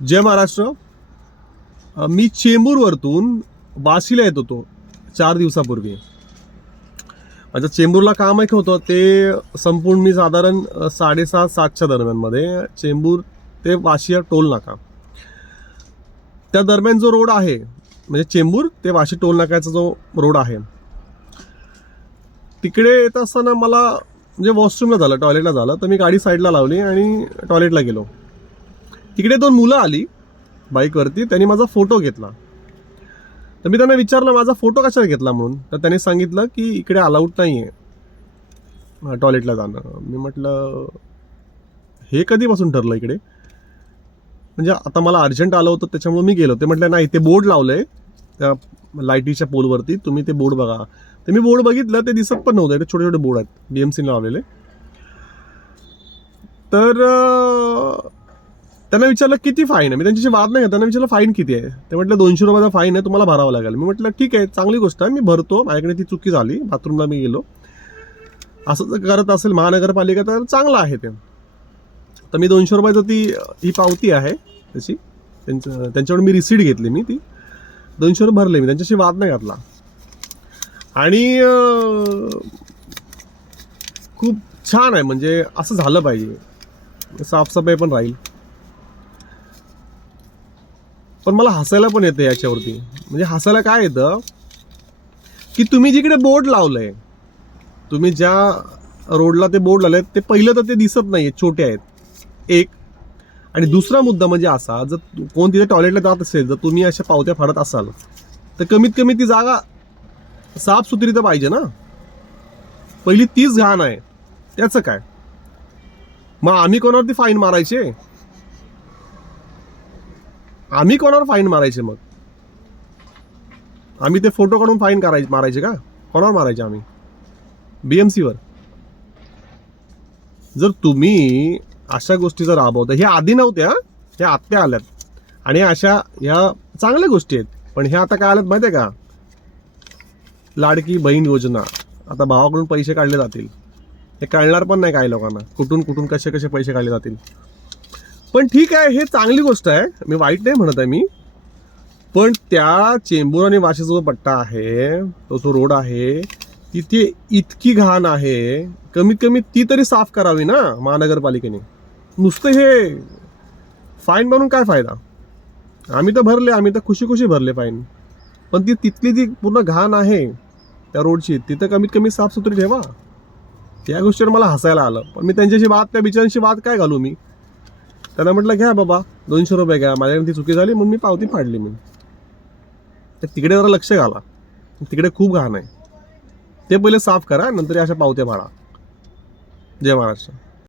जय महाराष्ट्र. मी चेंबूरवरतून वाशीला येत होतो चार दिवसापूर्वी. माझं चेंबूरला काम एक होतं ते संपूर्ण मी साधारण साडेसात सातच्या दरम्यानमध्ये चेंबूर ते वाशिया टोल नाका. त्या दरम्यान जो रोड आहे म्हणजे चेंबूर ते वाशी टोल नाक्याचा जो रोड आहे तिकडे येत असताना मला म्हणजे वॉशरूमला झालं टॉयलेटला झालं तर मी गाडी साईडला लावली आणि टॉयलेटला गेलो. तिकडे दोन मुलं आली बाईकवरती. त्यांनी माझा फोटो घेतला. तर मी त्यांना विचारलं माझा फोटो कशाला घेतला म्हणून? तर त्यांनी सांगितलं की इकडे अलाउड नाही आहे टॉयलेटला जाणं. मी म्हटलं हे कधीपासून ठरलं इकडे? म्हणजे आता मला अर्जंट आलं होतं त्याच्यामुळे मी गेलो ते म्हटलं नाही ते बोर्ड लावलं आहे त्या लाईटीच्या पोलवरती तुम्ही ते बोर्ड बघा. ते मी बोर्ड बघितलं ते दिसत पण नव्हतं छोटे छोटे बोर्ड आहेत बी एम सीने लावलेले. तर त्यांना विचारलं किती फाईन आहे? मी त्यांच्याशी वाद नाही त्यांना विचारलं फाईन किती आहे? ते म्हटलं दोनशे रुपयाचा फाईन आहे तुम्हाला भरावं लागेल. मी म्हटलं ठीक आहे चांगली गोष्ट आहे. मी भरतो. माझ्याकडे ती चुकी झाली. बाथरूमला मी गेलो. असं जर करत असेल महानगरपालिका तर चांगलं आहे ते. तर मी दोनशे रुपयाचं ती ही पावती आहे त्याची. त्यांचं त्यांच्याकडून मी रिसीट घेतली मी ती. दोनशे रुपये भरले मी. त्यांच्याशी वाद नाही घातला. आणि खूप छान आहे. म्हणजे असं झालं पाहिजे. साफसफाई पण राहील. पण मला हसायला पण येतं याच्यावरती. म्हणजे हसायला काय येतं? की तुम्ही जिकडे बोर्ड लावलंय तुम्ही ज्या रोडला ते बोर्ड लावले ते पहिलं तर ते दिसत नाही आहे छोटे आहेत. एक. आणि दुसरा मुद्दा म्हणजे असा जर कोण तिथे टॉयलेटला जात असेल जर तुम्ही अशा पावत्या फाडत असाल तर कमीत कमी ती जागा साफसुथरी तर पाहिजे ना. पहिली तीच घाण आहे. त्याचं काय? मग आम्ही कोणावरती फाईन मारायचे? आम्ही कोणावर फाईन मारायचे मग? आम्ही ते फोटो काढून फाईन करायचे मारायचे का? कोणावर मारायचे आम्ही? बीएमसीवर जर तुम्ही अशा गोष्टी जर राबवता ह्या आधी नव्हत्या ह्या आत्या आल्यात. आणि अशा ह्या चांगल्या गोष्टी आहेत. पण ह्या आता काय आल्यात माहिती आहे का? लाडकी बहीण योजना. आता भावाकडून पैसे काढले जातील. हे कळणार पण नाही काही लोकांना. कुठून कुठून कसे कसे पैसे काढले जातील? पण ठीक आहे हे चांगली गोष्ट आहे. मी वाईट नाही म्हणत आहे मी. पण त्या चेंबूर आणि वाशीचा जो पट्टा आहे तो जो रोड आहे तिथे इतकी घाण आहे. कमीत कमी ती तरी साफ करावी ना महानगरपालिकेने. नुसतं हे फाईन बनून काय फायदा? आम्ही तर भरले आम्ही तर खुशी खुशी भरले फाईन पण ती तिथली जी पूर्ण घाण आहे त्या रोडची तिथं कमीत कमी साफसुथरी ठेवा. त्या गोष्टीवर मला हसायला आलं. पण मी त्यांच्याशी वाद त्या बिचारांशी वाद काय घालू मी? त्यांना म्हटलं घ्या बाबा दोनशे रुपये घ्या. माझ्याकडे ती चुकी झाली म्हणून मी पावती फाडली मी. तर तिकडे जरा लक्ष घाला. तिकडे खूप घाण आहे. ते पहिले साफ करा नंतर अशा पावत्या भाडा जय महाराष्ट्र